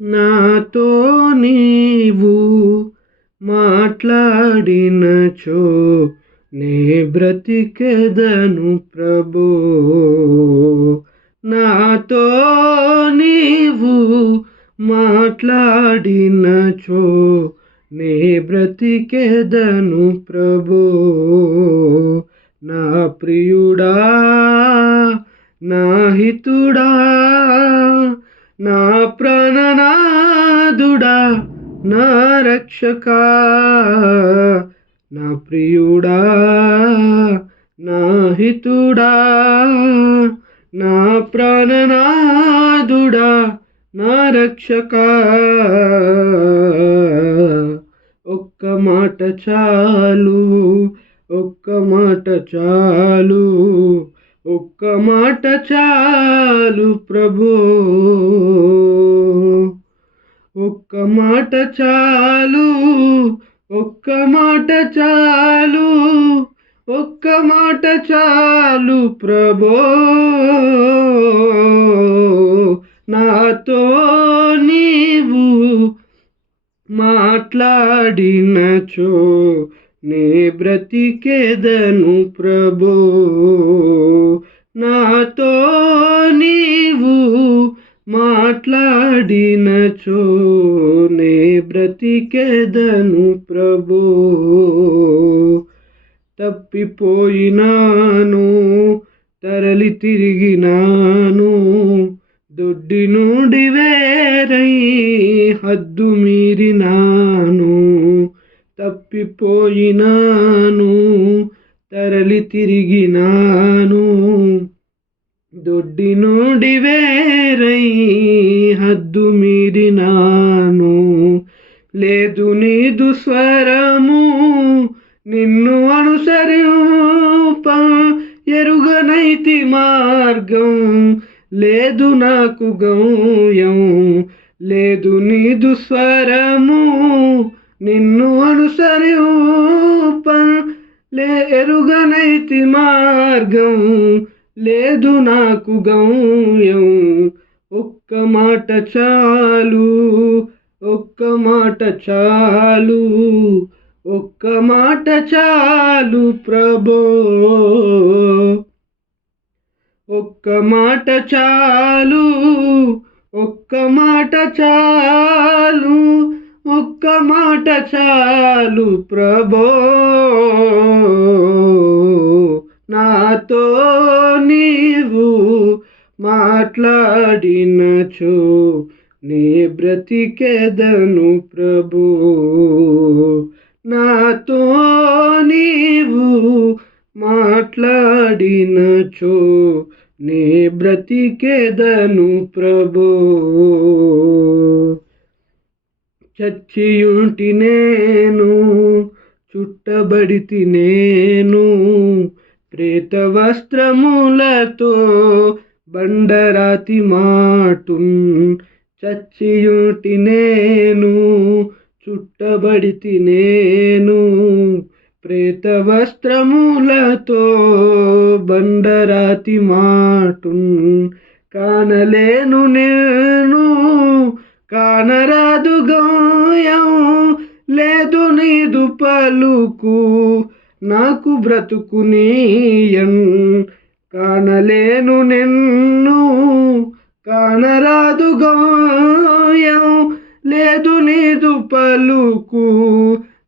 నాతో నీవు మాట్లాడినచో నే బ్రతికెదను ప్రభో. నాతో నీవు మాట్లాడినచో నే బ్రతికెదను ప్రభో. నా ప్రియుడా, నా హితుడా, నా ప్రాణనాథుడా, నా రక్షకా. నా ప్రియుడా, నా హితుడా, నా ప్రాణనాథుడా, నా రక్షకా. ఒక్క మాట చాలు, ఒక్క మాట చాలు, ఒక్క మాట చాలు ప్రభో. ఒక్క మాట చాలు, ఒక్క మాట చాలు, ఒక్క మాట చాలు ప్రభో. నాతో నీవు మాట్లాడినచో నే బ్రతికెదను ప్రభో. నాతో నీవు మాట్లాడినచో నే బ్రతికెదను ప్రభో. తప్పిపోయినాను, తరలి తిరిగినాను, దొడ్డి నుండి వేరై హద్దు మీరినాను. తప్పిపోయినాను, తరలి తిరిగినాను, దొడ్డి నుండి వేరై హద్దు మీరినాను. లేదు నీదు స్వరము నిన్ను అనుసరింప ఎరుగనైతి మార్గం, లేదు నాకు గమ్యం. లేదు నీదు స్వరము నిన్ను అనుసరింప ఎరుగనైతి మార్గం, లేదు నాకు గమ్యం. ఒక్క మాట చాలు, ఒక్క మాట చాలు, ఒక్క మాట చాలు ప్రభో. ఒక్క మాట చాలు, ఒక్క మాట చాలు, ఒక్క మాట చాలు ప్రభో. నాతో నీవు మాట్లాడినచో నే బ్రతికెదను ప్రభో. నాతో నీవు మాట్లాడినచో నే బ్రతికెదను ప్రభో. చచ్చియుంటి నేను, చుట్టబడితి నేను, ప్రేత వస్త్రములతో బండరాతి మాటున్. చచ్చియుంటి నేను, చుట్టబడితి నేను, ప్రేత వస్త్రములతో బండరాతి మాటున్. కానలేను నేను, కానరాదు గాయం, లేదు నీదు పలుకు నాకు బ్రతుకు నీయన్. కానలేను నిన్ను, కానరాదు గాయం, లేదు నీదు పలుకు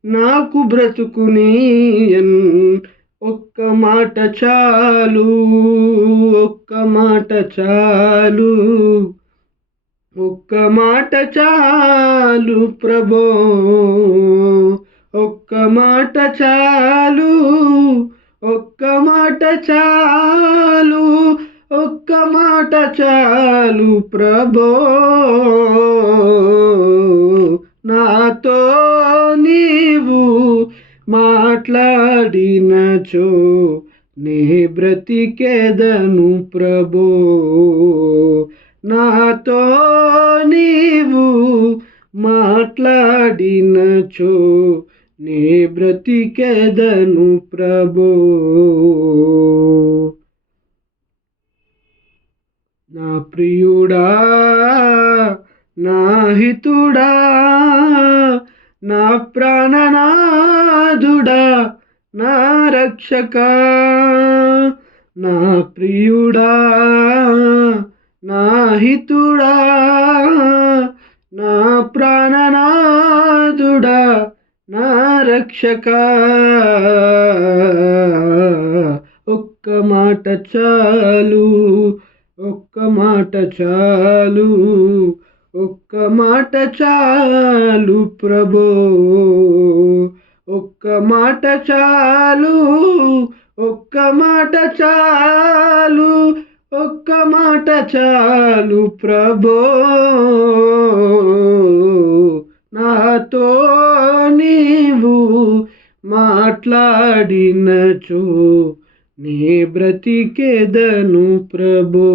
నాకు బ్రతుకు నీయన్. ఒక్క మాట చాలు, ఒక్క మాట చాలు, ఒక్క మాట చాలు ప్రభో. ఒక్క మాట చాలు, ఒక్క మాట చాలు, ఒక్క మాట చాలు ప్రభో. నాతో నీవు మాట్లాడినచో నే బ్రతికెదను ప్రభో. నాతో నీవు మాట్లాడినచో నే బ్రతికెదను ప్రభో. నా ప్రియుడా, నా హితుడా, నా ప్రాణనాథుడా, నా రక్షక, నా ప్రియుడా, నా హితుడా, నా ప్రాణనాథుడా, నా రక్షక. ఒక్క మాట చాలు, ఒక్క మాట చాలు, ఒక్క మాట చాలు ప్రభో, ఒక్క మాట చాలు, ఒక్క మాట చాలు, ఒక్క మాట చాలు ప్రభో. నాతో నీవు మాట్లాడినచో నీ బ్రతికెదను ప్రభో.